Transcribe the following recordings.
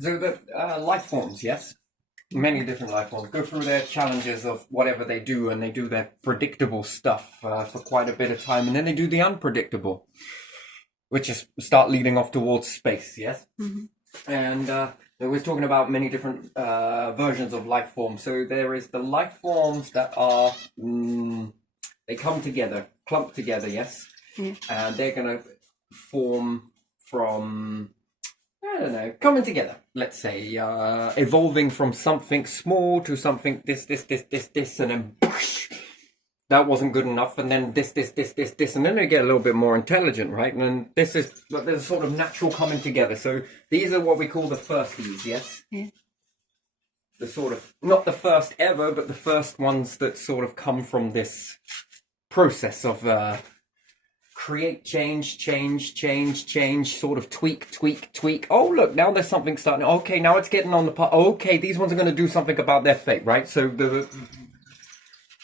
So the life forms, yes, many different life forms go through their challenges of whatever they do, and they do their predictable stuff for quite a bit of time, and then they do the unpredictable, which is start leading off towards space, yes. And we're talking about many different versions of life forms. So there is the life forms that are they come together, clump together, yes, and they're gonna form from, I don't know, coming together. Let's say evolving from something small to something this, and then whoosh, that wasn't good enough, and then this, and then they get a little bit more intelligent, right? And then this is, there's a sort of natural coming together. So these are what we call the firsties, yes? Yeah. The sort of, not the first ever, but the first ones that sort of come from this process of create, change, sort of tweak. Oh, look, now there's something starting. Okay, now it's getting on the part. Okay, these ones are going to do something about their fate, right? So the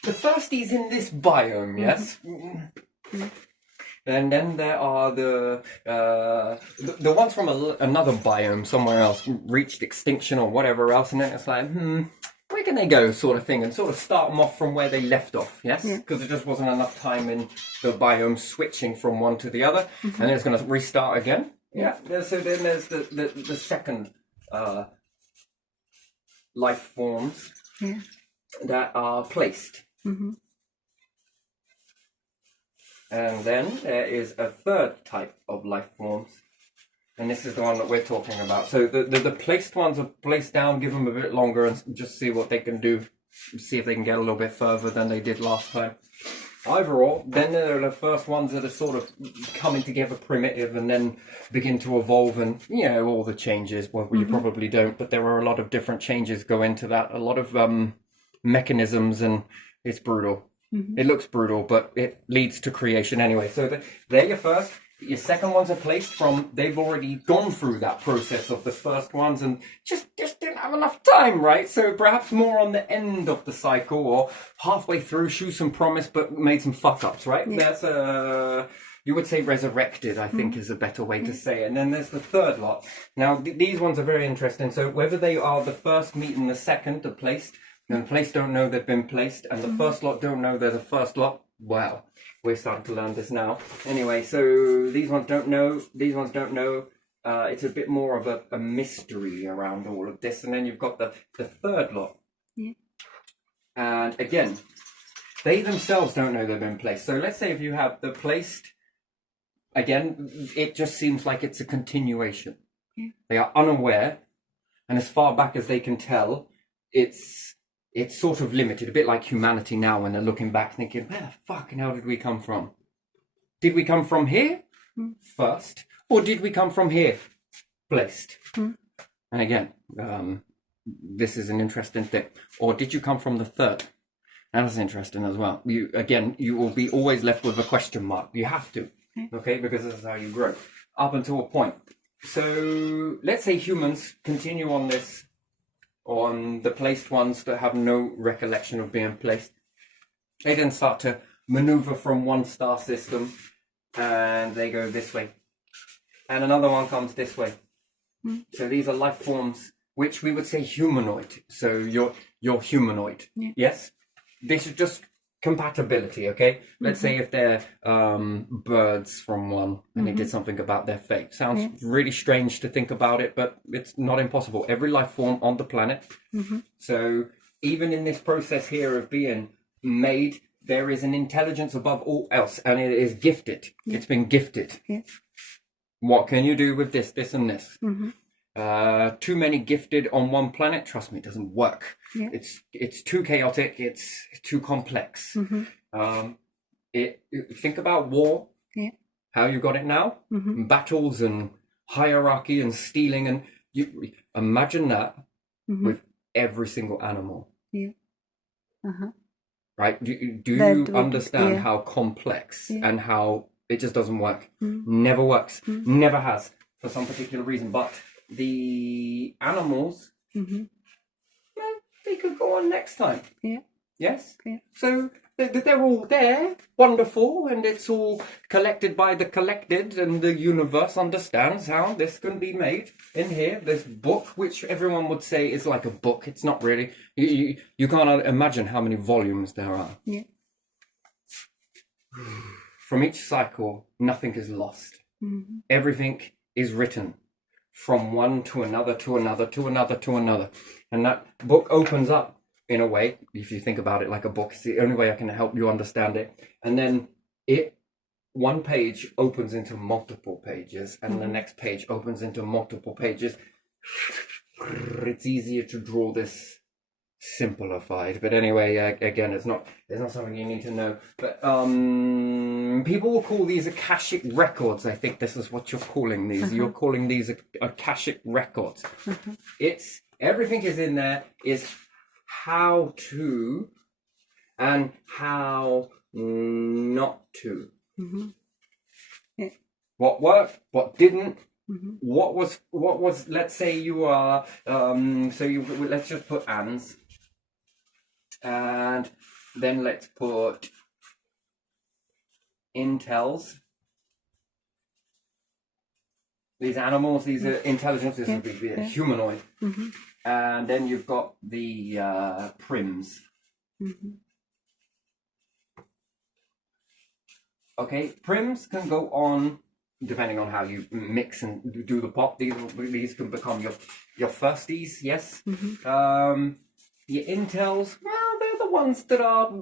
firsties in this biome, yes? And then there are the ones from another biome somewhere else, reached extinction or whatever else, and then it's like, where can they go, sort of thing, and sort of start them off from where they left off, yes? Because there just wasn't enough time in the biome switching from one to the other, and then it's going to restart again. Yeah. So then there's the second life forms that are placed. And then there is a third type of life forms, and this is the one that we're talking about. So the placed ones are placed down, give them a bit longer, and just see what they can do, see if they can get a little bit further than they did last time. Overall, then there are the first ones that are sort of coming together primitive and then begin to evolve, and all the changes. Well, you probably don't, but there are a lot of different changes go into that, a lot of mechanisms, and it's brutal. It looks brutal, but it leads to creation anyway. So they're your first. Your second ones are placed from, they've already gone through that process of the first ones and just didn't have enough time, right? So perhaps more on the end of the cycle or halfway through, show some promise, but made some fuck-ups, right? That's you would say resurrected, I think is a better way to say it. And then there's the third lot. Now, these ones are very interesting. So whether they are the first meeting the second are placed, and the place don't know they've been placed, and the first lot don't know they're the first lot. Wow, we're starting to learn this now. Anyway, so these ones don't know. These ones don't know. It's a bit more of a mystery around all of this. And then you've got the third lot. And again, they themselves don't know they've been placed. So let's say if you have the placed, again, it just seems like it's a continuation. They are unaware, and as far back as they can tell, it's sort of limited, a bit like humanity now when they're looking back thinking, where the fucking hell did we come from? Did we come from here first? Or did we come from here placed? And again, this is an interesting thing. Or did you come from the third? That's interesting as well. You will be always left with a question mark. You have to, okay? Because this is how you grow, up until a point. So let's say humans continue on this, on the placed ones that have no recollection of being placed. They then start to maneuver from one star system, and they go this way. And another one comes this way. So these are life forms which we would say humanoid. So you're humanoid. Yes? This is just compatibility, okay? Let's say if they're birds from one and they did something about their fate. Sounds really strange to think about it, but it's not impossible. Every life form on the planet. So even in this process here of being made, there is an intelligence above all else, and it is gifted. It's been gifted. What can you do with this, this, and this? Too many gifted on one planet, trust me, it doesn't work. It's too chaotic, it's too complex. Think about war, how you got it now, battles and hierarchy and stealing, and you imagine that with every single animal. Right? Do you understand how complex and how it just doesn't work? Never works, never has, for some particular reason. But the animals, well, they could go on next time. Yes? Yeah. So they're all there, wonderful, and it's all collected by the collected, and the universe understands how this can be made in here. This book, which everyone would say is like a book, it's not really. You can't imagine how many volumes there are. Yeah. From each cycle, nothing is lost. Mm-hmm. Everything is written from one to another, to another, to another, to another. And that book opens up in a way, if you think about it like a book, it's the only way I can help you understand it. And then one page opens into multiple pages, and the next page opens into multiple pages. It's easier to draw this simplified, but anyway, again, it's not something you need to know. But people will call these Akashic records. I think this is what you're calling these. You're calling these Akashic records. It's everything is in there. Is how to and how not to. Yeah. What worked, what didn't. Mm-hmm. What was let's say you are let's just put Anne's, and then let's put Intel's. These animals, these are intelligence, this would be a humanoid. Mm-hmm. And then you've got the Prims. Mm-hmm. Okay, Prims can go on, depending on how you mix and do the pop. These can become your firsties, yes. Mm-hmm. Your Intels, well, they're the ones that are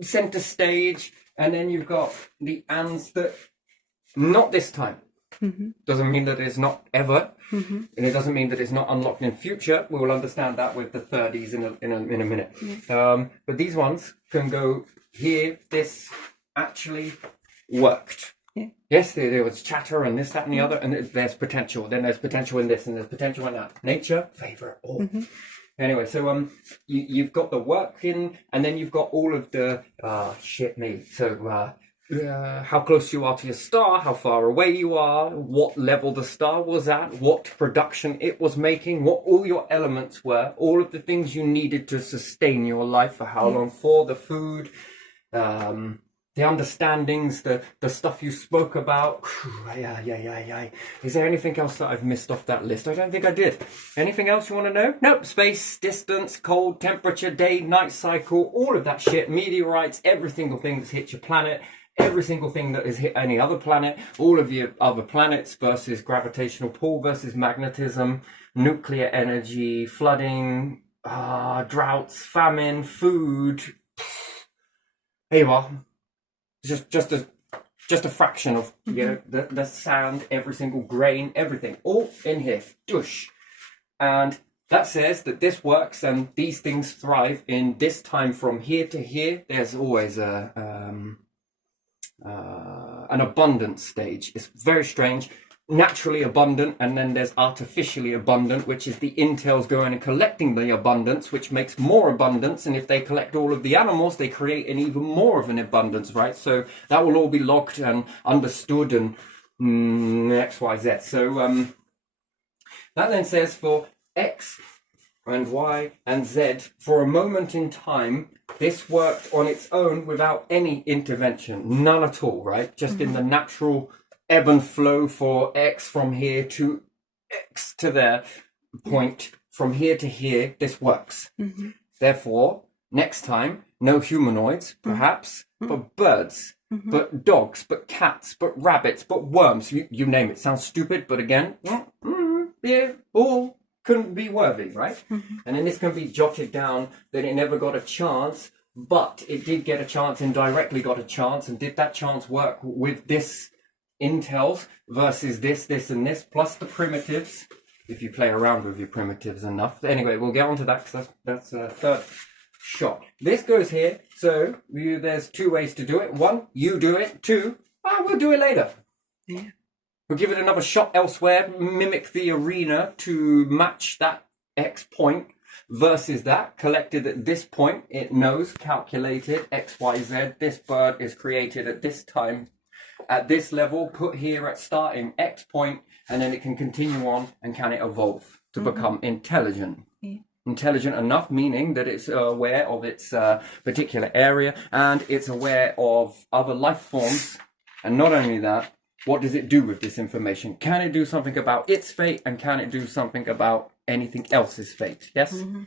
center stage, and then you've got the Anns that not this time. Mm-hmm. Doesn't mean that it's not ever, Mm-hmm. and it doesn't mean that it's not unlocked in future. We will understand that with the 30s in a minute. But these ones can go here. This actually worked. Yeah. Yes, there was chatter and this, that, and the other, and there's potential. Then there's potential in this, and there's potential in that. Nature, favor, all. Mm-hmm. Anyway, so you've got the work in, and then you've got all of the shit me. So how close you are to your star, how far away you are, what level the star was at, what production it was making, what all your elements were, all of the things you needed to sustain your life, for how long for, the food, the understandings, the stuff you spoke about. Yeah. Is there anything else that I've missed off that list? I don't think I did. Anything else you want to know? Nope. Space, distance, cold, temperature, day, night cycle, all of that shit, meteorites, every single thing that's hit your planet, every single thing that has hit any other planet, all of your other planets versus gravitational pull versus magnetism, nuclear energy, flooding, droughts, famine, food. Here you are. Just a fraction of the sound, every single grain, everything, all in here. Doosh. And that says that this works and these things thrive in this time from here to here. There's always an abundance stage. It's very strange. Naturally abundant, and then there's artificially abundant, which is the Intels going and collecting the abundance, which makes more abundance, and if they collect all of the animals, they create an even more of an abundance, right? So that will all be logged and understood, and X, Y, Z. So that then says for X and Y and Z, for a moment in time, this worked on its own without any intervention, none at all, right? Just in the natural ebb and flow for X from here to X to there point, from here to here, this works. Therefore, next time, no humanoids, perhaps, but birds, but dogs, but cats, but rabbits, but worms, you name it. Sounds stupid, but again, yeah, all couldn't be worthy, right? And then this can be jotted down that it never got a chance, but it did get a chance, indirectly got a chance, and did that chance work with this Intels versus this, and this, plus the primitives, if you play around with your primitives enough. Anyway, we'll get onto that because that's a third shot. This goes here, so there's two ways to do it. One, you do it. Two, we'll do it later. Yeah. We'll give it another shot elsewhere, mimic the arena to match that X point versus that, collected at this point, it knows, calculated, X, Y, Z, this bird is created at this time, at this level, put here at starting X point, and then it can continue on, and can it evolve to become intelligent? Yeah. Intelligent enough, meaning that it's aware of its particular area and it's aware of other life forms. And not only that, what does it do with this information? Can it do something about its fate, and can it do something about anything else's fate? Yes? Mm-hmm.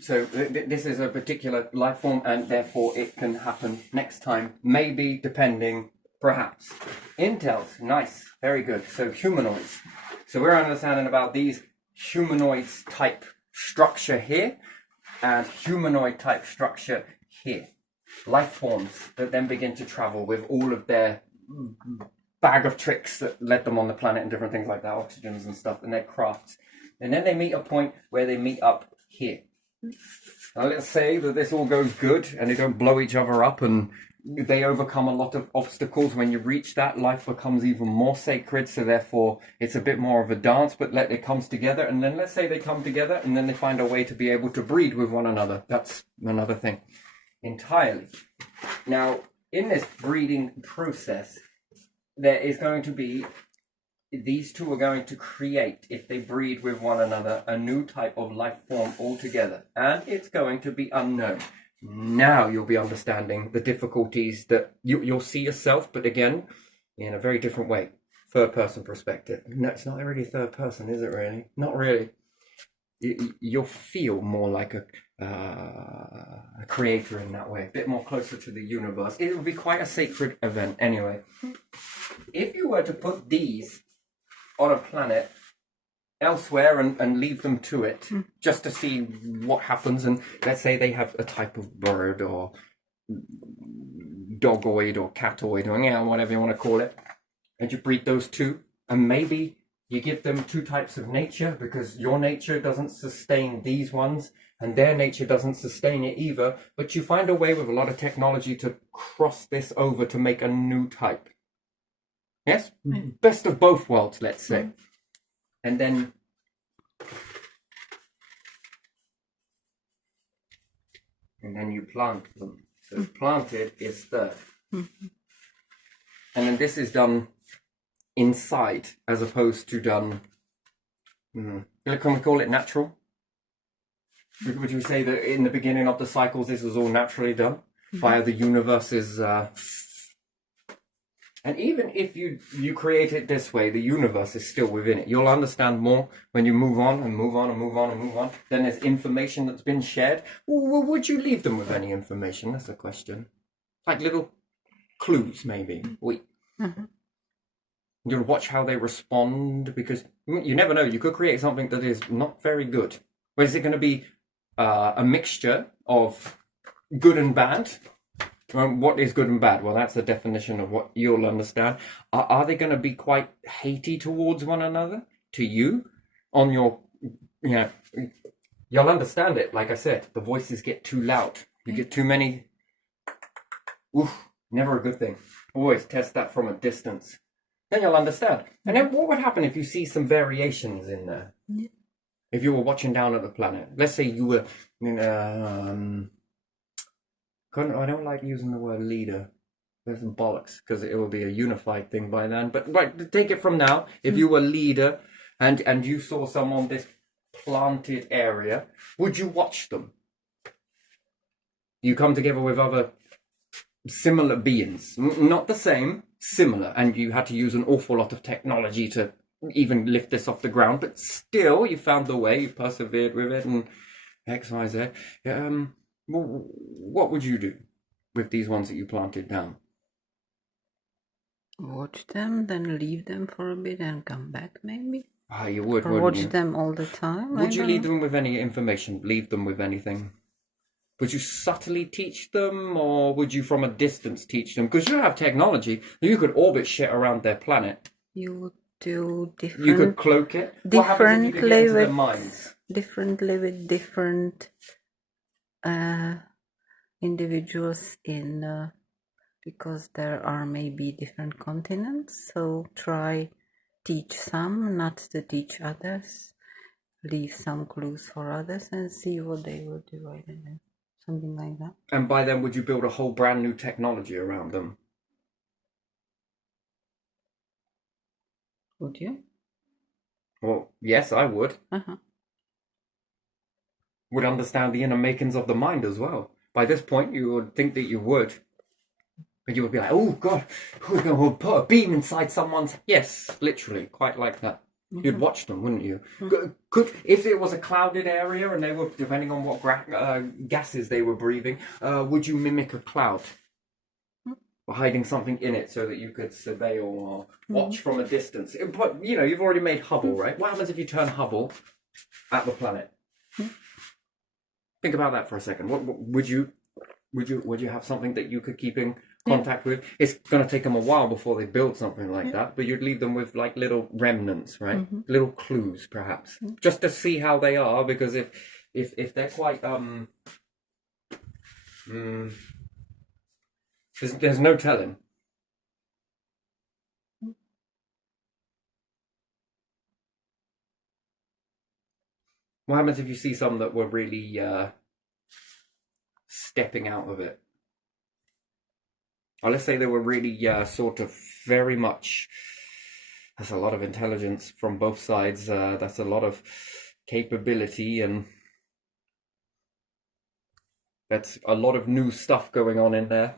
So this is a particular life form, and therefore it can happen next time, maybe, depending, perhaps. Intels, nice, very good. So humanoids. So we're understanding about these humanoids type structure here, and humanoid type structure here. Life forms that then begin to travel with all of their bag of tricks that led them on the planet and different things like that, oxygens and stuff, and their crafts. And then they meet a point where they meet up here. Now let's say that this all goes good and they don't blow each other up and they overcome a lot of obstacles. When you reach that, life becomes even more sacred, so therefore it's a bit more of a dance, but it comes together. And then let's say they come together and then they find a way to be able to breed with one another. That's another thing entirely. Now, in this breeding process, there is going to be, these two are going to create, if they breed with one another, a new type of life form altogether. And it's going to be unknown. Now you'll be understanding the difficulties that you'll see yourself, but again, in a very different way. Third person perspective. No, it's not really third person, is it really? Not really. You'll feel more like a creator in that way, a bit more closer to the universe. It will be quite a sacred event anyway. If you were to put these on a planet elsewhere and leave them to it, just to see what happens, and let's say they have a type of bird or dogoid or catoid or whatever you want to call it, and you breed those two, and maybe you give them two types of nature because your nature doesn't sustain these ones and their nature doesn't sustain it either, but you find a way with a lot of technology to cross this over to make a new type. Yes? Best of both worlds, let's say. And then you plant them. So planted is third. And then this is done inside as opposed to done, can we call it natural? Would you say that in the beginning of the cycles this was all naturally done via the universe's and even if you create it this way, the universe is still within it. You'll understand more when you move on and move on and move on and move on. Then there's information that's been shared. Well, would you leave them with any information? That's a question. Like little clues, maybe. You'll watch how they respond, because you never know. You could create something that is not very good. Or is it going to be a mixture of good and bad? What is good and bad? Well, that's the definition of what you'll understand. Are they going to be quite hatey towards one another? To you? On your, you'll understand it. Like I said, the voices get too loud. You get too many. Oof, never a good thing. Always test that from a distance. Then you'll understand. And then what would happen if you see some variations in there? Yeah. If you were watching down at the planet. Let's say you were I don't like using the word leader. There's some bollocks, because it will be a unified thing by then. But right, take it from now. If you were leader and you saw someone on this planted area, would you watch them? You come together with other similar beings, not the same, similar, and you had to use an awful lot of technology to even lift this off the ground, but still you found the way, you persevered with it, and X, Y, Z. What would you do with these ones that you planted down? Watch them, then leave them for a bit and come back, maybe. You would, or watch them all the time. Would you leave them with any information? Leave them with anything? Would you subtly teach them, or would you from a distance teach them? Because you have technology. You could orbit shit around their planet. You would do different. You could cloak it. What happens if you could get into their minds? Differently with different individuals in because there are maybe different continents. So try teach some, not to teach others. Leave some clues for others and see what they will do. I don't know. Something like that. And by then, would you build a whole brand new technology around them? Would you? Well, yes, I would. would understand the inner makings of the mind as well. By this point, you would think that you would. And you would be like, oh God, we're going to put a beam inside someone's. Yes, literally, quite like that. You'd watch them, wouldn't you? Could if it was a clouded area and they were, depending on what gases they were breathing, would you mimic a cloud? Or hiding something in it so that you could survey or watch from a distance? But, you know, you've already made Hubble, right? What happens if you turn Hubble at the planet? Think about that for a second. What would you have something that you could keep in contact with? It's going to take them a while before they build something like that, but you'd leave them with like little remnants, right? Little clues, perhaps, just to see how they are. Because if they're quite there's no telling. What happens if you see some that were really stepping out of it? Or let's say they were really sort of very much. That's a lot of intelligence from both sides. That's a lot of capability, and that's a lot of new stuff going on in there.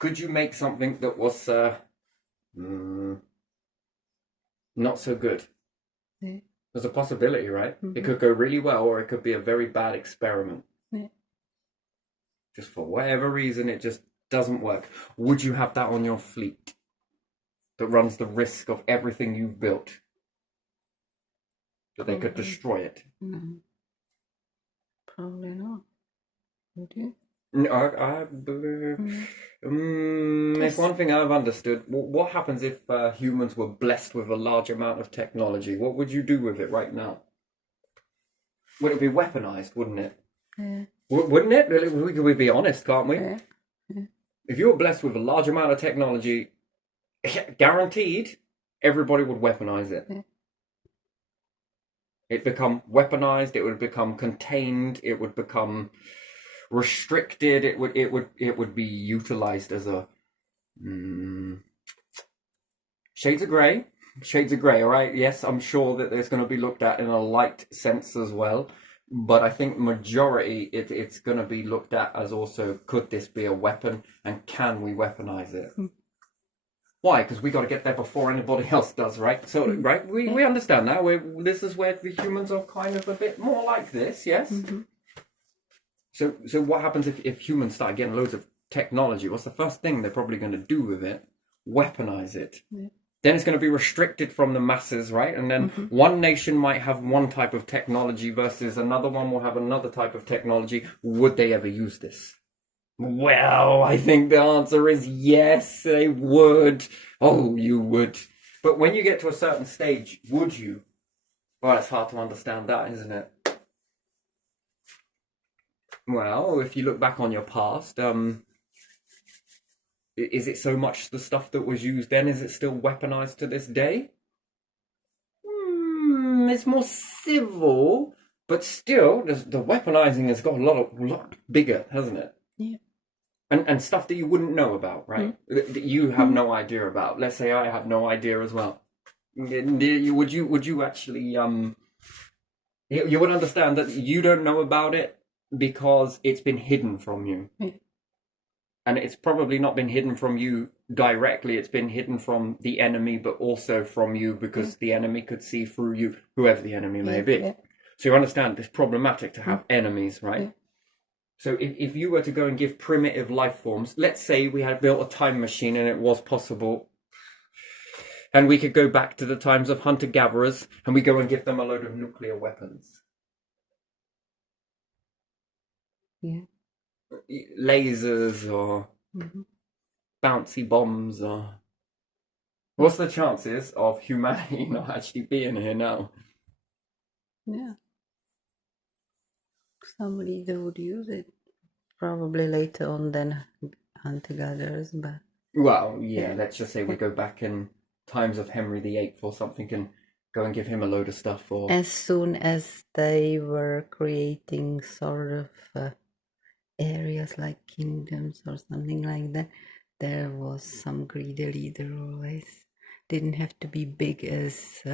Could you make something that was not so good? Yeah. There's a possibility, right? It could go really well, or it could be a very bad experiment. Yeah. Just for whatever reason, it just doesn't work. Would you have that on your fleet that runs the risk of everything you've built? That they could destroy it? No. Probably not. Would you? No, it's one thing I've understood. What happens if humans were blessed with a large amount of technology? What would you do with it right now? Would it be weaponized, wouldn't it? Yeah. Wouldn't it? We be honest, can't we? Yeah. If you were blessed with a large amount of technology, guaranteed, everybody would weaponize it. Yeah. It'd become weaponized. It would become contained. It would become restricted. It would be utilized as a shades of grey. Shades of grey. All right. Yes, I'm sure that there's going to be looked at in a light sense as well. But I think majority, it's going to be looked at as also, could this be a weapon, and can we weaponize it? Why? Because we got to get there before anybody else does, right? So, right, we understand that. This is where the humans are kind of a bit more like this, yes? So what happens if humans start getting loads of technology? What's the first thing they're probably going to do with it? Weaponize it. Yeah. Then it's going to be restricted from the masses, right? And then one nation might have one type of technology versus another one will have another type of technology. Would they ever use this? Well, I think the answer is yes, they would. Oh, you would. But when you get to a certain stage, would you? Well, it's hard to understand that, isn't it? Well, if you look back on your past, is it so much the stuff that was used then? Is it still weaponized to this day? It's more civil, but still, the weaponizing has got a lot bigger, hasn't it? Yeah. And stuff that you wouldn't know about, right? That you have no idea about. Let's say I have no idea as well. Would you actually you would understand that you don't know about it because it's been hidden from you. And it's probably not been hidden from you directly. It's been hidden from the enemy, but also from you, because the enemy could see through you, whoever the enemy may be. Yeah. So you understand it's problematic to have enemies, right? Yeah. So if you were to go and give primitive life forms, let's say we had built a time machine and it was possible, and we could go back to the times of hunter-gatherers, and we go and give them a load of nuclear weapons. Yeah. Lasers or bouncy bombs, or what's the chances of humanity not actually being here now? Yeah. Somebody that would use it probably later on than hunter-gatherers, but well, yeah, let's just say we go back in times of Henry VIII or something and go and give him a load of stuff. Or as soon as they were creating sort of areas like kingdoms or something like that, there was some greedy leader always. Didn't have to be big as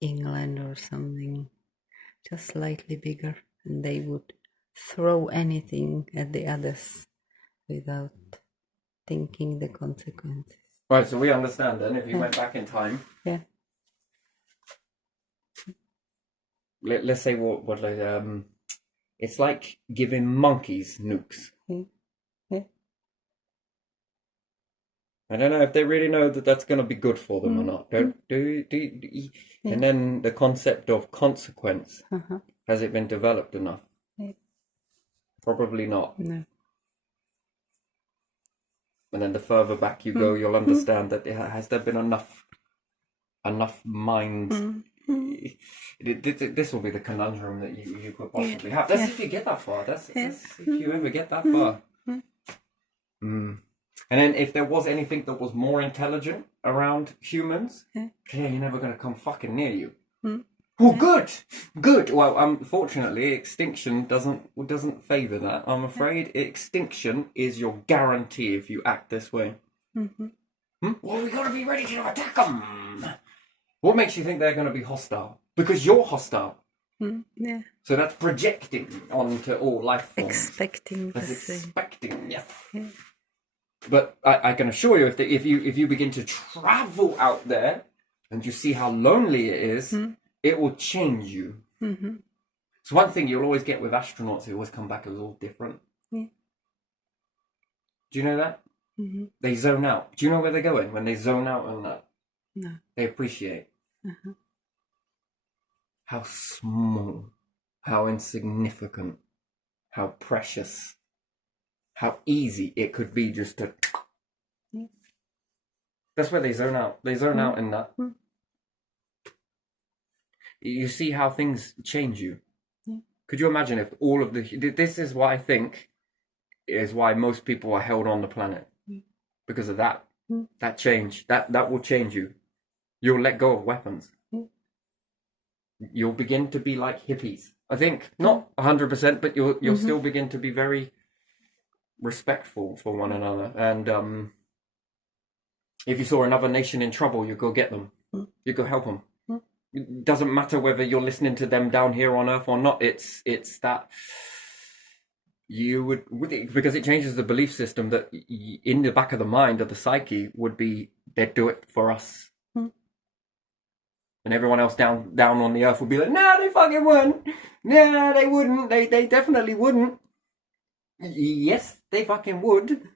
England or something. just slightly bigger, and they would throw anything at the others without thinking the consequences. Right, so we understand then, if you went back in time, Yeah. let's say what it's like giving monkeys nukes. Yeah. Yeah. I don't know if they really know that that's going to be good for them or not. Yeah. And then the concept of consequence, Uh-huh. has it been developed enough? Yeah. Probably not. No. And then the further back you go, you'll understand that has there been enough mind. This will be the conundrum that you could possibly have. That's if you get that far. That's if you ever get that far. And then if there was anything that was more intelligent around humans, you're never going to come fucking near you. Oh, good. Well, unfortunately, extinction doesn't favour that. I'm afraid extinction is your guarantee if you act this way. Well, we got to be ready to attack them. What makes you think they're going to be hostile? Because you're hostile. Yeah. So that's projecting onto all life forms. Expecting the That's same. expecting, yes. Yeah. But I can assure you, if you begin to travel out there and you see how lonely it is, it will change you. It's one thing you'll always get with astronauts; they always come back as all different. Yeah. Do you know that? They zone out. Do you know where they're going when they zone out on that? No. They appreciate how small, how insignificant, how precious, how easy it could be just to. That's where they zone out. They zone out in that. You see how things change you. Could you imagine if all of the... This is what I think is why most people are held on the planet. Because of that. That change. That will change you. You'll let go of weapons. You'll begin to be like hippies. I think, not 100%, but you'll still begin to be very respectful for one another. And if you saw another nation in trouble, you go get them. You go help them. It doesn't matter whether you're listening to them down here on Earth or not. It's that you would, because it changes the belief system that in the back of the mind of the psyche would be they'd do it for us. And everyone else down on the Earth would be like, nah, they fucking wouldn't. Nah, they wouldn't. They definitely wouldn't. Yes, they fucking would.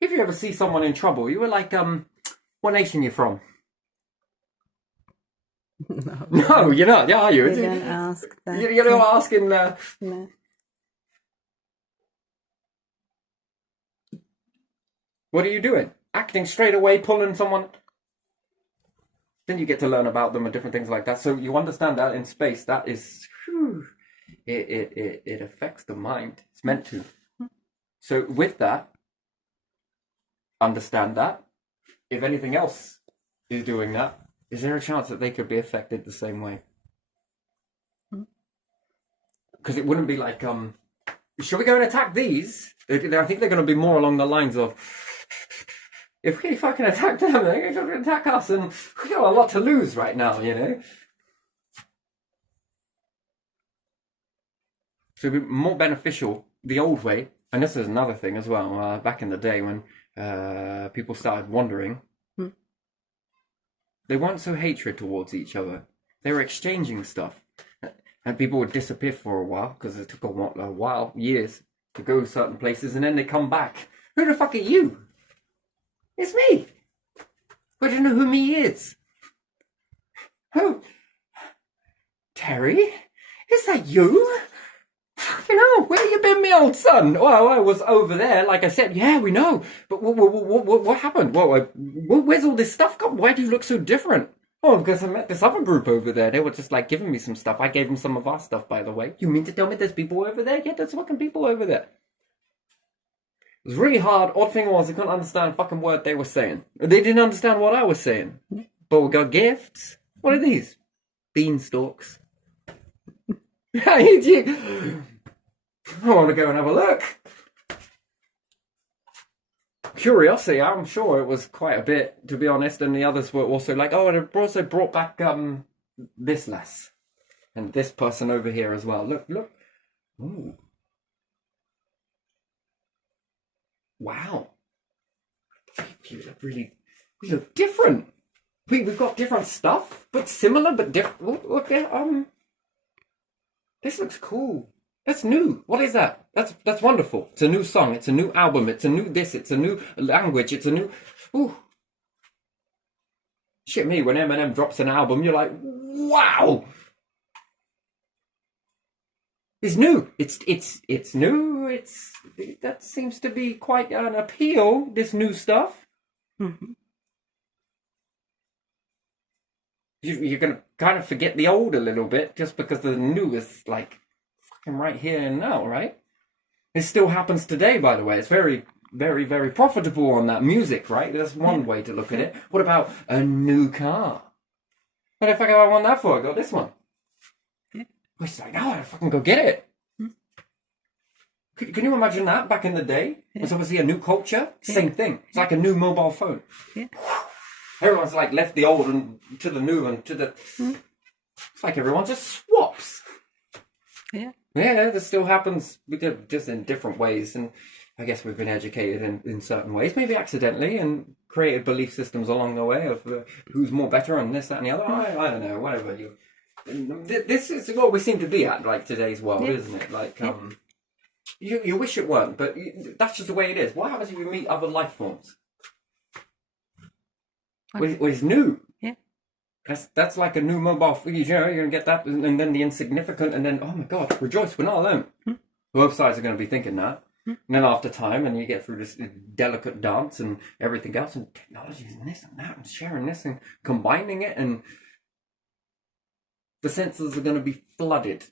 If you ever see someone in trouble, you were like, what nation you from? No, you're not, are you? You don't ask that. You're not asking. No. What are you doing? Acting straight away, pulling someone. Then you get to learn about them and different things like that. So you understand that in space, that is, it affects the mind. It's meant to. So with that, understand that. If anything else is doing that, is there a chance that they could be affected the same way? Because it wouldn't be like, should we go and attack these? I think they're going to be more along the lines of, if we fucking attack them, they're going to attack us, and we've got a lot to lose right now, you know? So it'd be more beneficial the old way, and this is another thing as well, back in the day when people started wandering, they weren't so hatred towards each other. They were exchanging stuff. And people would disappear for a while, because it took a while, years, to go certain places, and then they come back. Who the fuck are you? It's me. I don't know who me is. Oh, Terry? Is that you? You know, where you been, me old son? Well, I was over there, like I said. Yeah, we know. But what happened? Well, where's all this stuff come? Why do you look so different? Oh, because I met this other group over there. They were just like giving me some stuff. I gave them some of our stuff, by the way. You mean to tell me there's people over there? Yeah, there's fucking people over there. It was really hard. Odd thing was, I couldn't understand a fucking word they were saying. They didn't understand what I was saying. But we got gifts. What are these? Beanstalks. I want to go and have a look. Curiosity, I'm sure it was quite a bit, to be honest, and the others were also like, oh, and it also brought back this less. And this person over here as well. Look, look. Ooh. Wow. We look different. We've got different stuff, but similar, but different. Okay, this looks cool. That's new. What is that? That's wonderful. It's a new song. It's a new album. It's a new this. It's a new language. It's a new. Ooh. Shit me, when Eminem drops an album, you're like, wow. It's new. It's new. That seems to be quite an appeal. This new stuff. Mm-hmm. You're gonna kind of forget the old a little bit just because the new is like fucking right here and now, right? It still happens today, by the way. It's very, very, very profitable on that music, right? That's one way to look at it. What about a new car? What the fuck have I want that for? I got this one. Yeah. It's like, no, I fucking go get it. Can you imagine that back in the day? Yeah. It's obviously a new culture. Same thing. It's like a new mobile phone. Yeah. Everyone's like left the old and to the new and to the... It's like everyone just swaps. Yeah. Yeah, this still happens just in different ways. And I guess we've been educated in certain ways, maybe accidentally, and created belief systems along the way of who's more better and this, that, and the other. I don't know, whatever. This is what we seem to be at, like, today's world, isn't it? Like, you wish it weren't, but that's just the way it is. What happens if you meet other life forms? Well, it's new. Yeah. That's like a new mobile phone. You know, you're going to get that, and then the insignificant, and then, oh my God, rejoice, we're not alone. Both sides are going to be thinking that. And then after time, and you get through this delicate dance and everything else, and technologies and this and that, and sharing this and combining it, and the senses are going to be flooded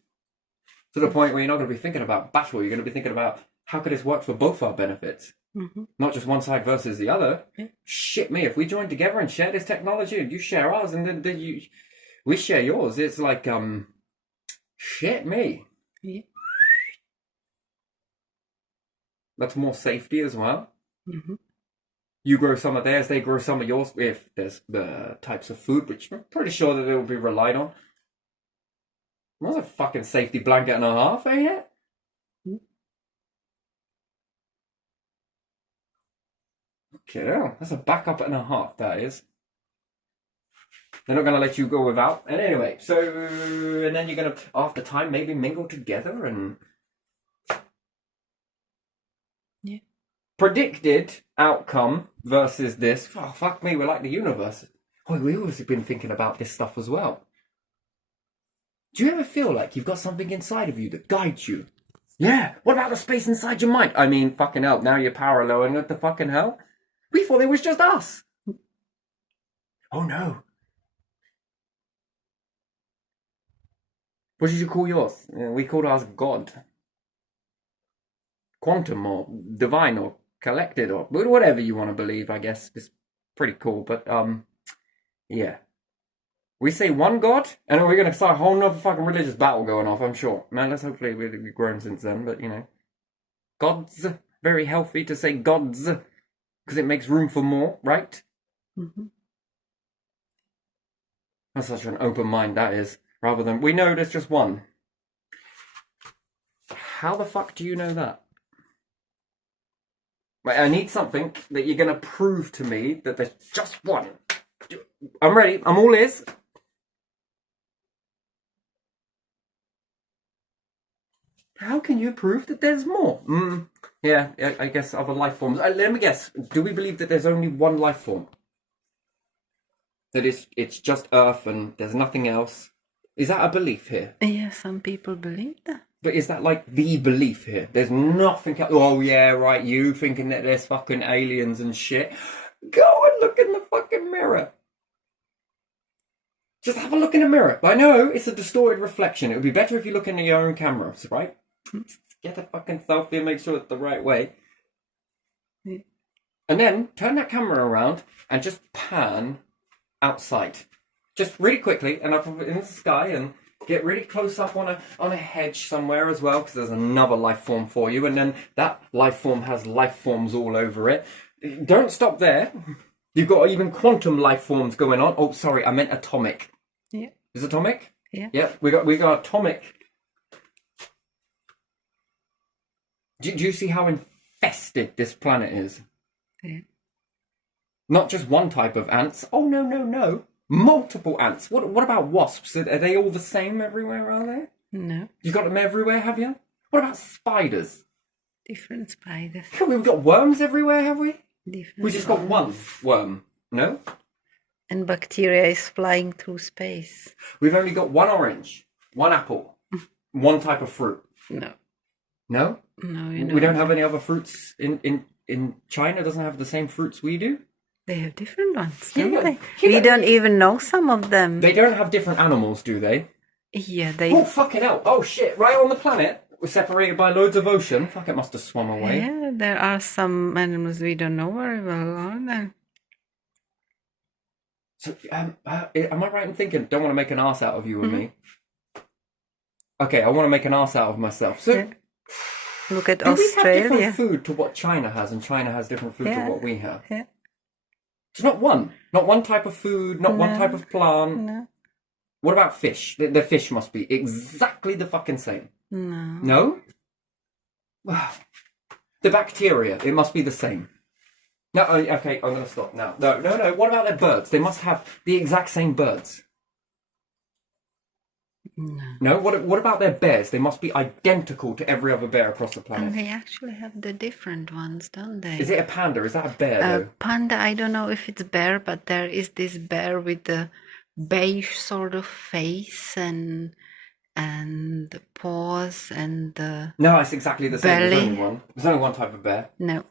to the point where you're not going to be thinking about battle. You're going to be thinking about how could this work for both our benefits, not just one side versus the other. Shit me, if we join together and share this technology, and you share ours, and then we share yours, it's like shit me. Yeah. That's more safety as well. You grow some of theirs, they grow some of yours. If there's the types of food, which I'm pretty sure that it will be relied on. That's a fucking safety blanket and a half, ain't it? Okay, that's a backup and a half, that is. They're not going to let you go without. And anyway, so, and then you're going to, after time, maybe mingle together and... Yeah. Predicted outcome versus this. Oh, fuck me, we're like the universe. Oh, we've always been thinking about this stuff as well. Do you ever feel like you've got something inside of you that guides you? Yeah. What about the space inside your mind? I mean, fucking hell, now you're paralleling what the fucking hell? We thought it was just us. Oh no. What did you call yours? We called ours God. Quantum or divine or collected or whatever you want to believe, I guess. It's pretty cool, but yeah. We say one God, and we're going to start a whole nother fucking religious battle going off, I'm sure. Man, let's hopefully we've grown since then, but you know. Gods, very healthy to say gods, because it makes room for more, right? That's such an open mind, that is. Rather than, we know there's just one. How the fuck do you know that? I need something that you're going to prove to me that there's just one. I'm ready. I'm all ears. How can you prove that there's more? Yeah, I guess other life forms. Let me guess. Do we believe that there's only one life form? That it's just Earth and there's nothing else? Is that a belief here? Yeah, some people believe that. But is that like the belief here? There's nothing else. Oh yeah, right, you thinking that there's fucking aliens and shit. Go and look in the fucking mirror. Just have a look in the mirror. I know it's a distorted reflection. It would be better if you look into your own camera, right? Get a fucking selfie and make sure it's the right way. And then turn that camera around and just pan outside. Just really quickly, and up in the sky, and get really close up on a hedge somewhere as well, because there's another life form for you, and then that life form has life forms all over it. Don't stop there. You've got even quantum life forms going on. Oh, sorry, I meant atomic. Yeah. Is atomic? Yeah. Yeah, we got atomic. Do you see how infested this planet is? Yeah. Not just one type of ants. Oh no. Multiple ants. What about wasps? Are they all the same everywhere, are they? No. You got them everywhere, have you? What about spiders? Different spiders. We've got worms everywhere, have we? Different We just got one spiders. worm. No? And bacteria is flying through space. We've only got one orange, one apple, one type of fruit. No. No? No, you We don't have any other fruits in China doesn't have the same fruits we do? They have different ones, Yeah, don't they? yeah, We but- don't even know some of them. They don't have different animals, do they? Yeah, they. Oh, fucking hell. Oh, shit. Right on the planet. We're separated by loads of ocean. Fuck, it must have swum away. Yeah, there are some animals we don't know very well, aren't there? So, am I right in thinking, don't want to make an ass out of you and me? Okay, I want to make an ass out of myself. So, Yeah. Look at do we have Australia. different food to what China has, and China has different food Yeah. to what we have? Yeah. It's not one type of food, not one No. type of plant. No. What about fish? The fish must be exactly the fucking same. No. No? Wow. The bacteria, it must be the same. No, okay, I'm going to stop now. No. What about their birds? They must have the exact same birds. No. No? What about their bears? They must be identical to every other bear across the And planet. they actually have the different ones, don't they? Is it a panda? Is that a bear, though? Panda, I don't know if it's bear, but there is this bear with the beige sort of face and the paws and the No, it's exactly the same. There's belly. only one. There's only one type of bear. no.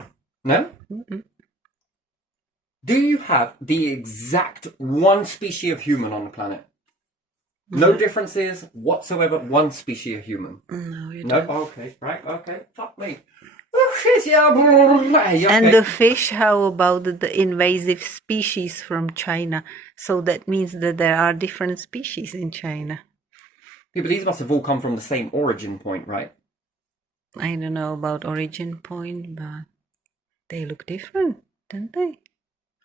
No? Mm-mm. Do you have the exact one species of human on the planet? No differences whatsoever. One species of human. No, you No. don't. Okay. Right. Okay. Fuck me. Oh shit. Yeah. Hey, And okay. the fish, how about the invasive species from China? So that means that there are different species in China. Yeah, but these must have all come from the same origin point, right? I don't know about origin point, but they look different, don't they?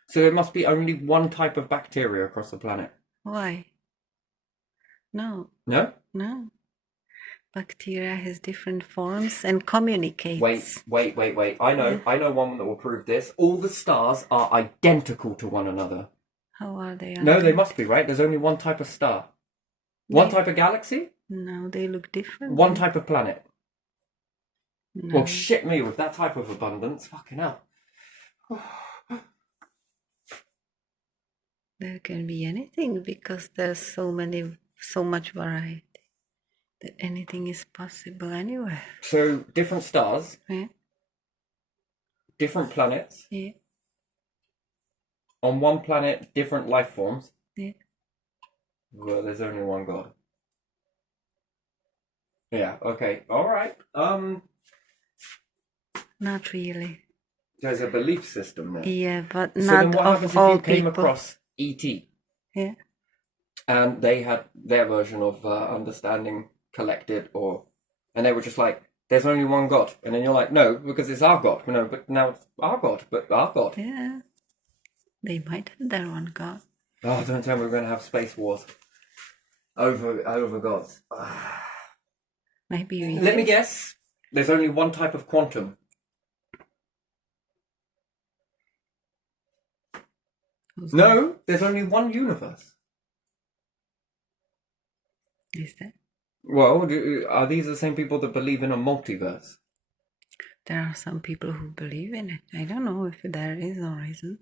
So there must be only one type of bacteria across the planet. Why? No, No. no. Bacteria has different forms and communicates. Wait. I know one that will prove this. All the stars are identical to one another. How are they? No, they must be, right? There's only one type of star. One They- type of galaxy? No, they look different. One type of planet. No. Well, shit me with that type of abundance. Fucking hell. There can be anything because there's so much variety that anything is possible anywhere. So, different stars, Yeah, different planets. yeah, On one planet, different life forms. yeah. Well, there's only one God. Yeah, okay. Alright. Not really. There's a belief system there. Yeah, but So then not what happens of if all you came people. across E.T. Yeah. and they had their version of understanding collected, and they were just like, there's only one God. And then you're like, no, because it's our God. No, but now it's our God, but our God. Yeah. They might have their own God. Oh, don't tell me we're going to have space wars over gods. Maybe we Let me do. guess. There's only one type of quantum. No, there's only one universe. Is that? Well, are these the same people that believe in a multiverse? There are some people who believe in it. I don't know if there is or isn't.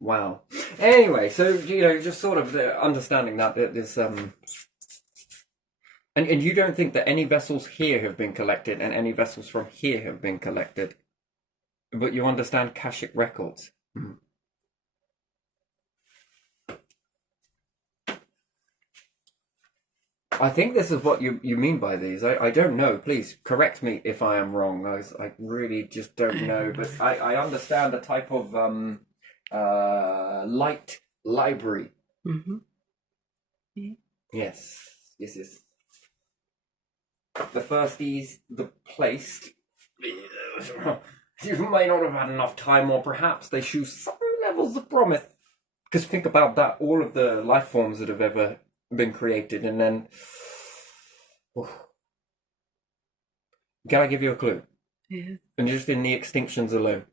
Wow. Anyway, so just sort of understanding that this and you don't think that any vessels here have been collected and any vessels from here have been collected, but you understand Akashic records. I think this is what you mean by these. I don't know. Please correct me if I am wrong. I really just don't know. But I understand a type of light library. Mm-hmm. Yeah. Yes. The firsties, the placed. You may not have had enough time, or perhaps they choose some levels of promise. Because think about that, all of the life forms that have ever been created, and then... Oof. Can I give you a clue? Yeah. And just in the extinctions alone,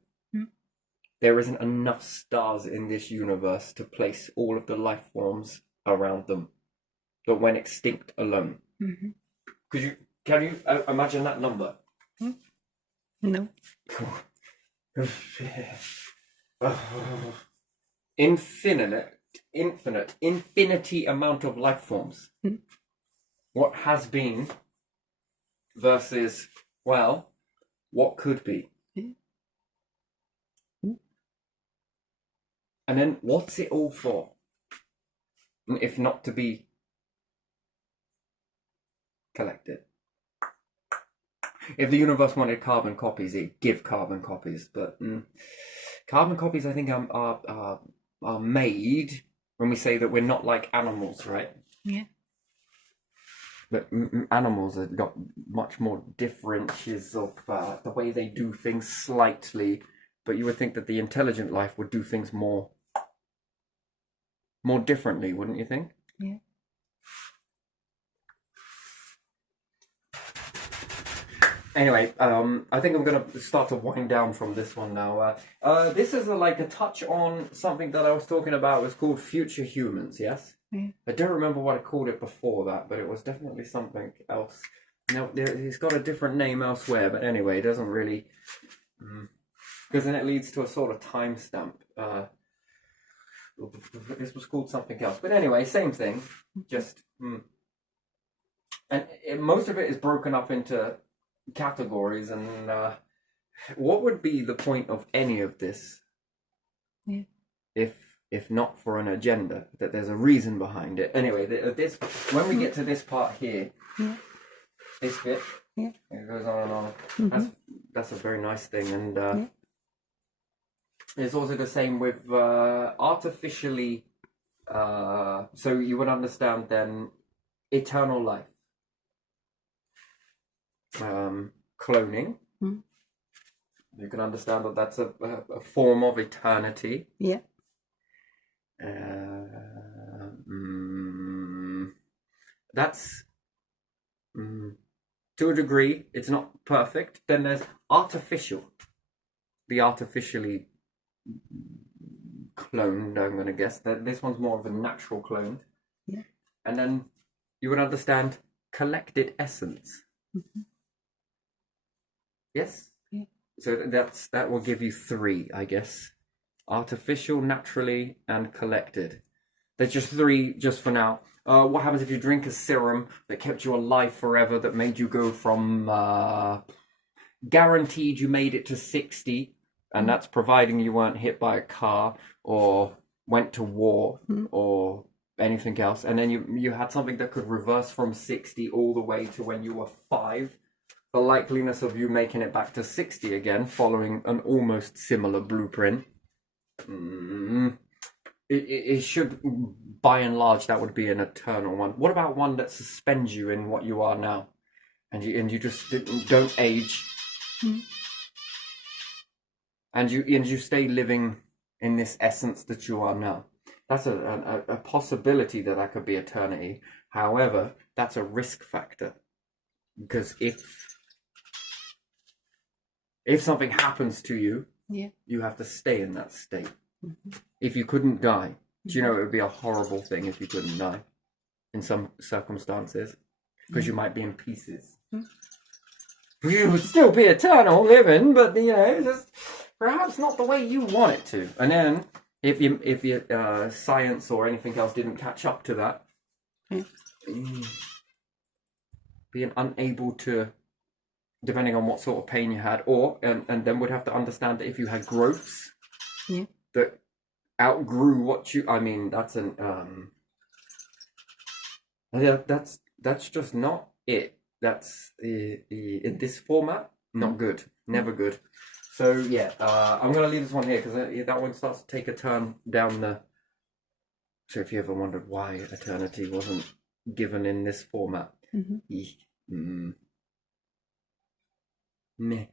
there isn't enough stars in this universe to place all of the life forms around them that went extinct alone. Can you imagine that number? No. Infinity amount of life forms. What has been versus, well, what could be. And then what's it all for? If not to be collected. If the universe wanted carbon copies, it'd give carbon copies. But carbon copies, I think, are made when we say that we're not like animals, right? Yeah. But animals have got much more differences of the way they do things slightly. But you would think that the intelligent life would do things more differently, wouldn't you think? Yeah. Anyway, I think I'm going to start to wind down from this one now. This is like a touch on something that I was talking about. It was called Future Humans, yes? I don't remember what I called it before that, but it was definitely something else. No, he's got a different name elsewhere, but anyway, it doesn't really... Because then it leads to a sort of timestamp. This was called something else. But anyway, same thing. Just... And most of it is broken up into categories, and what would be the point of any of this if not for an agenda, that there's a reason behind it? Anyway, this when we get to this part here, this bit, it goes on and on. That's a very nice thing, and it's also the same with artificially, so you would understand then eternal life. Cloning. You can understand that that's a form of eternity. Yeah. That's to a degree, it's not perfect. Then there's artificial. The artificially cloned, I'm going to guess. That this one's more of a natural clone. Yeah. And then you would understand collected essence. Yes? Yeah. So that will give you 3, I guess. Artificial, naturally, and collected. There's just 3 just for now. What happens if you drink a serum that kept you alive forever, that made you go from guaranteed you made it to 60, and that's providing you weren't hit by a car or went to war or anything else, and then you had something that could reverse from 60 all the way to when you were 5. The likeliness of you making it back to 60 again, following an almost similar blueprint, it should, by and large, that would be an eternal one. What about one that suspends you in what you are now, and you just don't age, and you stay living in this essence that you are now? That's a possibility that could be eternity. However, that's a risk factor, because if something happens to you, you have to stay in that state. If you couldn't die, do you know it would be a horrible thing if you couldn't die in some circumstances, because you might be in pieces. You would still be eternal living, but just perhaps not the way you want it to. And then if your science or anything else didn't catch up to that, being unable to, depending on what sort of pain you had, and then would have to understand that if you had growths that outgrew what you, I mean, that's that's just not it. That's in this format, not good, never good. So yeah, I'm gonna leave this one here because that one starts to take a turn down the. So if you ever wondered why eternity wasn't given in this format, meh.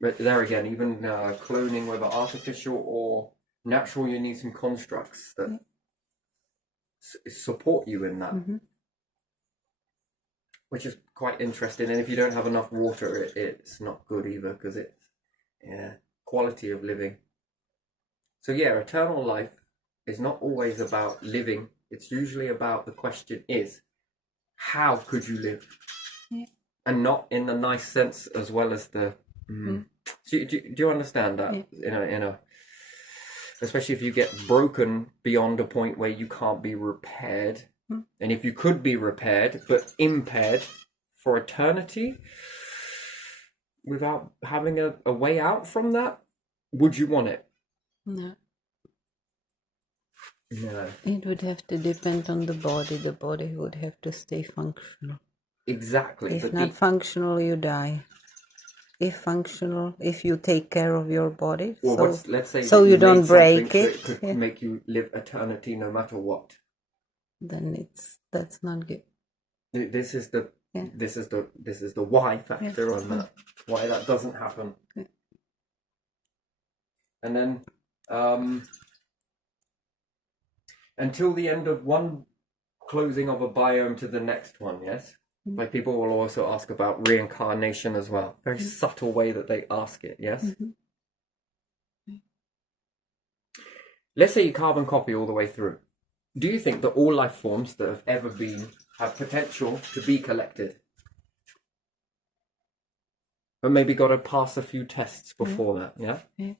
But there again, even cloning, whether artificial or natural, you need some constructs that support you in that, which is quite interesting. And if you don't have enough water, it's not good either, because it's quality of living. So yeah, eternal life is not always about living. It's usually about, the question is, how could you live? And not in the nice sense as well as the... Do you understand that? In a especially if you get broken beyond a point where you can't be repaired. And if you could be repaired but impaired for eternity without having a way out from that, would you want it? No. No. It would have to depend on the body. The body would have to stay functional. Exactly. If not functional, you die. If functional, if you take care of your body, well, let's say so you don't break it, it, could make you live eternity no matter what. Then that's not good. This is the why factor on that. Why that doesn't happen. And then until the end of one closing of a biome to the next one, yes? Like people will also ask about reincarnation as well. Very subtle way that they ask it, yes? Let's say you carbon copy all the way through. Do you think that all life forms that have ever been have potential to be collected? But maybe got to pass a few tests before that, yeah?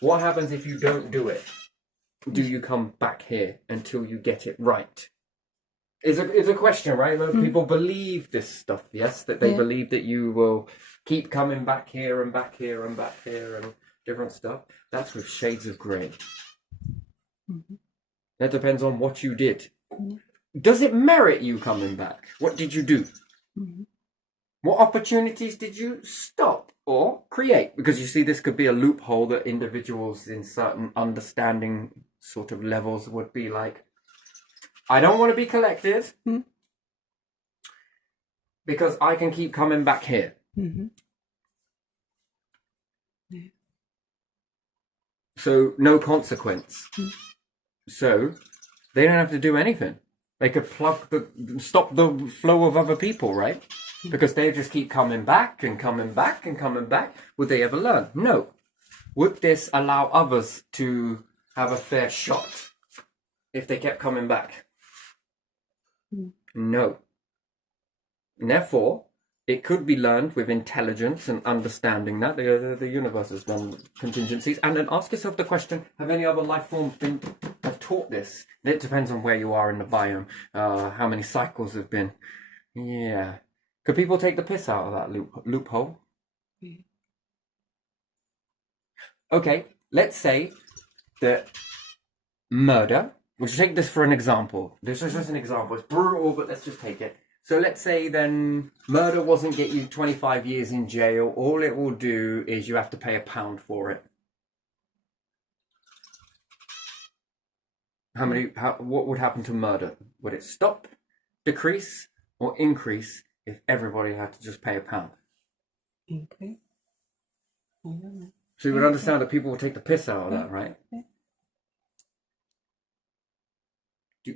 What happens if you don't do it? Do you come back here until you get it right? Is a question, right? People believe this stuff, yes? That they believe that you will keep coming back here and back here and back here and different stuff. That's with shades of grey. That depends on what you did. Does it merit you coming back? What did you do? What opportunities did you stop or create? Because you see, this could be a loophole that individuals in certain understanding sort of levels would be like, I don't want to be collected because I can keep coming back here. So no consequence. So they don't have to do anything. They could stop the flow of other people, right? Because they just keep coming back and coming back and coming back. Would they ever learn? No. Would this allow others to have a fair shot if they kept coming back? No. And therefore, it could be learned with intelligence and understanding that the universe has done contingencies. And then ask yourself the question: have any other life forms have taught this? It depends on where you are in the biome, how many cycles have been. Yeah. Could people take the piss out of that loophole? Okay, let's say that murder. We'll take this for an example. This is just an example. It's brutal, but let's just take it. So let's say then murder wasn't get you 25 years in jail. All it will do is you have to pay £1 for it. What would happen to murder? Would it stop, decrease, or increase if everybody had to just pay £1? Increase. I don't know. So you would understand that people would take the piss out of that, right? Do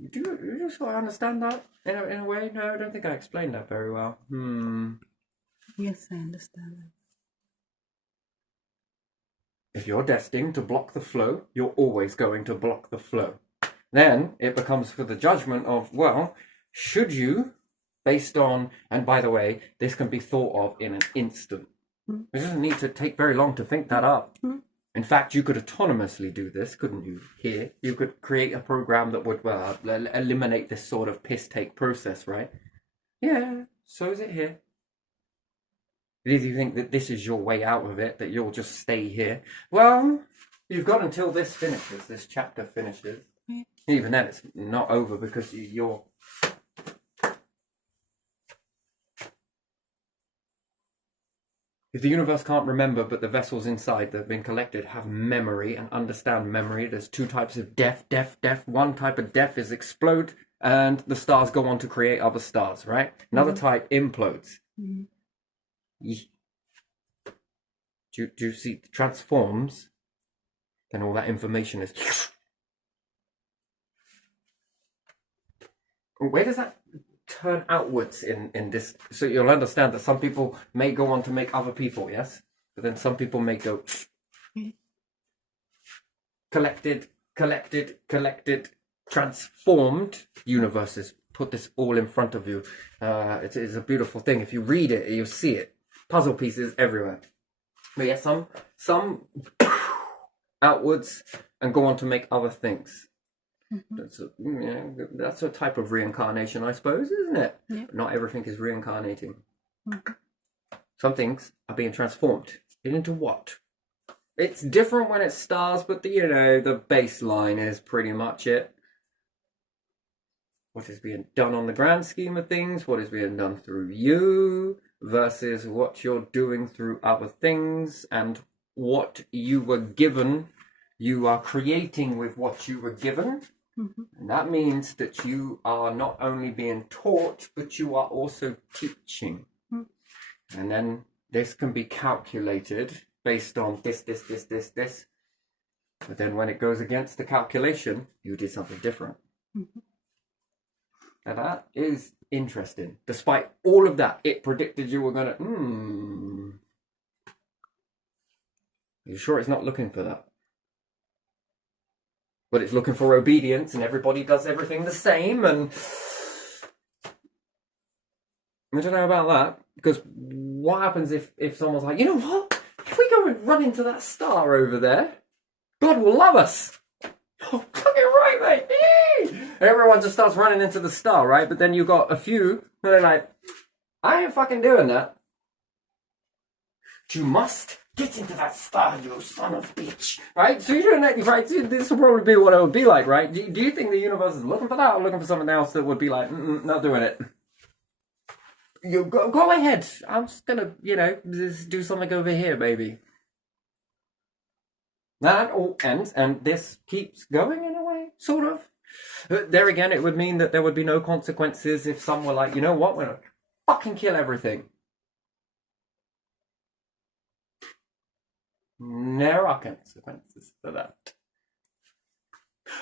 you sort of understand that in a way? No, I don't think I explained that very well. Yes, I understand that. If you're destined to block the flow, you're always going to block the flow. Then it becomes for the judgment of, well, should you, based on, and by the way, this can be thought of in an instant. It doesn't need to take very long to think that up. In fact, you could autonomously do this, couldn't you? Here, you could create a program that would eliminate this sort of piss take process, right? Yeah, so is it here. If you think that this is your way out of it, that you'll just stay here, well, you've got until this finishes, this chapter finishes. Even then, it's not over because you're... If the universe can't remember, but the vessels inside that have been collected have memory and understand memory, there's two types of death. One type of death is explode, and the stars go on to create other stars, right? Another type implodes. Do you see? Transforms. then all that information is. Where does that turn outwards in this? So you'll understand that some people may go on to make other people, yes? But then some people may go collected, transformed universes. Put this all in front of you. It is a beautiful thing. If you read it, you'll see it. Puzzle pieces everywhere. But yeah, some outwards and go on to make other things. That's a type of reincarnation, I suppose, isn't it? Yeah. Not everything is reincarnating. Some things are being transformed into what? It's different when it stars, but the baseline is pretty much it. What is being done on the grand scheme of things, what is being done through you versus what you're doing through other things, and what you were given, you are creating with what you were given. And that means that you are not only being taught, but you are also teaching. And then this can be calculated based on this. But then when it goes against the calculation, you did something different. Now that is interesting. Despite all of that, it predicted you were going to... Are you sure it's not looking for that? But it's looking for obedience, and everybody does everything the same, and... I don't know about that, because what happens if someone's like, you know what? If we go and run into that star over there, God will love us. Oh, fucking right, mate. Everyone just starts running into the star, right? But then you've got a few who are like, I ain't fucking doing that. You must get into that star, you son of a bitch. Right? So you're doing that, right? This will probably be what it would be like, right? Do you think the universe is looking for that, or looking for something else that would be like, not doing it? You go ahead. I'm just gonna, just do something over here, baby. That all ends, and this keeps going in a way, sort of. There again, it would mean that there would be no consequences if some were like, you know what, we're gonna fucking kill everything. There are consequences for that.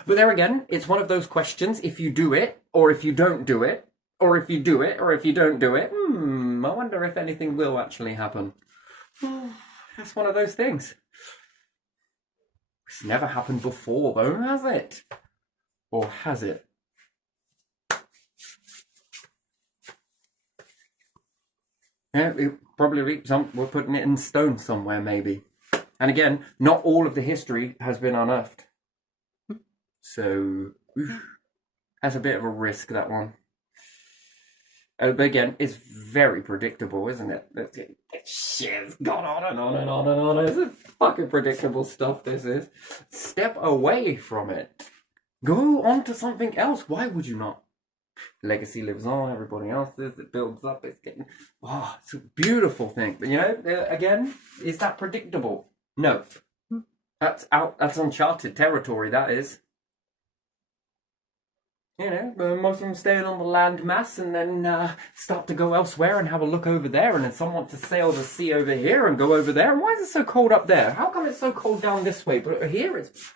But there again, it's one of those questions, if you do it, or if you don't do it, or if you do it, or if you don't do it, I wonder if anything will actually happen. That's one of those things. It's never happened before, though, has it? Or has it? Yeah, probably we're putting it in stone somewhere, maybe. And again, not all of the history has been unearthed. So, that's a bit of a risk, that one. But again, it's very predictable, isn't it? Shit's gone on and on and on and on. It's fucking predictable stuff, this is. Step away from it. Go on to something else. Why would you not? Legacy lives on, everybody else's, it builds up, it's getting... it's a beautiful thing. But, again, is that predictable? No. That's uncharted territory, that is. Most of them staying on the land mass and then start to go elsewhere and have a look over there, and then some want to sail the sea over here and go over there. And why is it so cold up there? How come it's so cold down this way? But here it's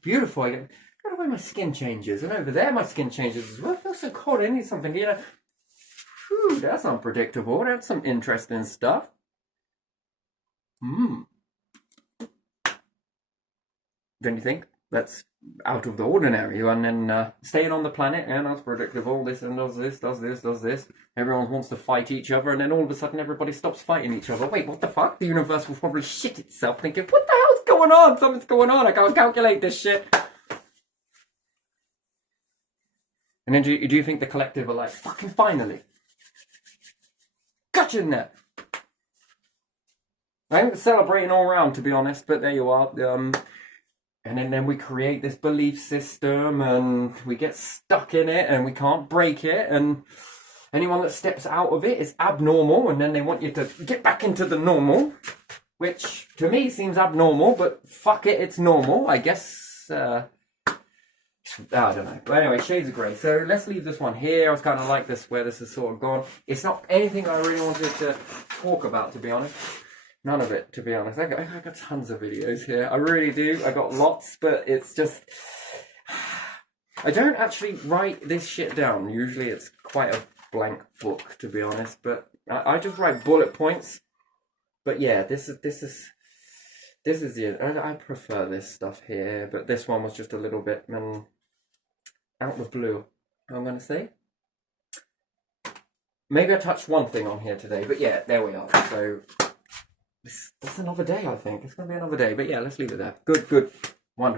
beautiful. I get the way my skin changes, and over there my skin changes as well. It feels so cold. I need something, Whew, that's unpredictable. That's some interesting stuff. Don't you think? That's out of the ordinary. And then staying on the planet, and that's predictable. This and does this. Everyone wants to fight each other, and then all of a sudden everybody stops fighting each other. Wait, what the fuck? The universe will probably shit itself thinking, what the hell's going on? Something's going on. I can't calculate this shit. And then do you think the collective are like, fucking finally? Gotcha in there. I think it's celebrating all around, to be honest, but there you are. And then we create this belief system, and we get stuck in it, and we can't break it, and anyone that steps out of it is abnormal, and then they want you to get back into the normal, which to me seems abnormal, but fuck it, it's normal, I guess. I don't know. But anyway, shades of grey. So let's leave this one here. I was kind of like this, where this has sort of gone. It's not anything I really wanted to talk about, to be honest. None of it, to be honest. I got tons of videos here. I really do. I got lots, but it's just... I don't actually write this shit down. Usually it's quite a blank book, to be honest. But I just write bullet points. But yeah, this is it. I prefer this stuff here. But this one was just a little bit out of the blue, I'm going to say. Maybe I touched one thing on here today. But yeah, there we are. So... That's another day, I think. It's going to be another day. But yeah, let's leave it there. Good. Wonderful.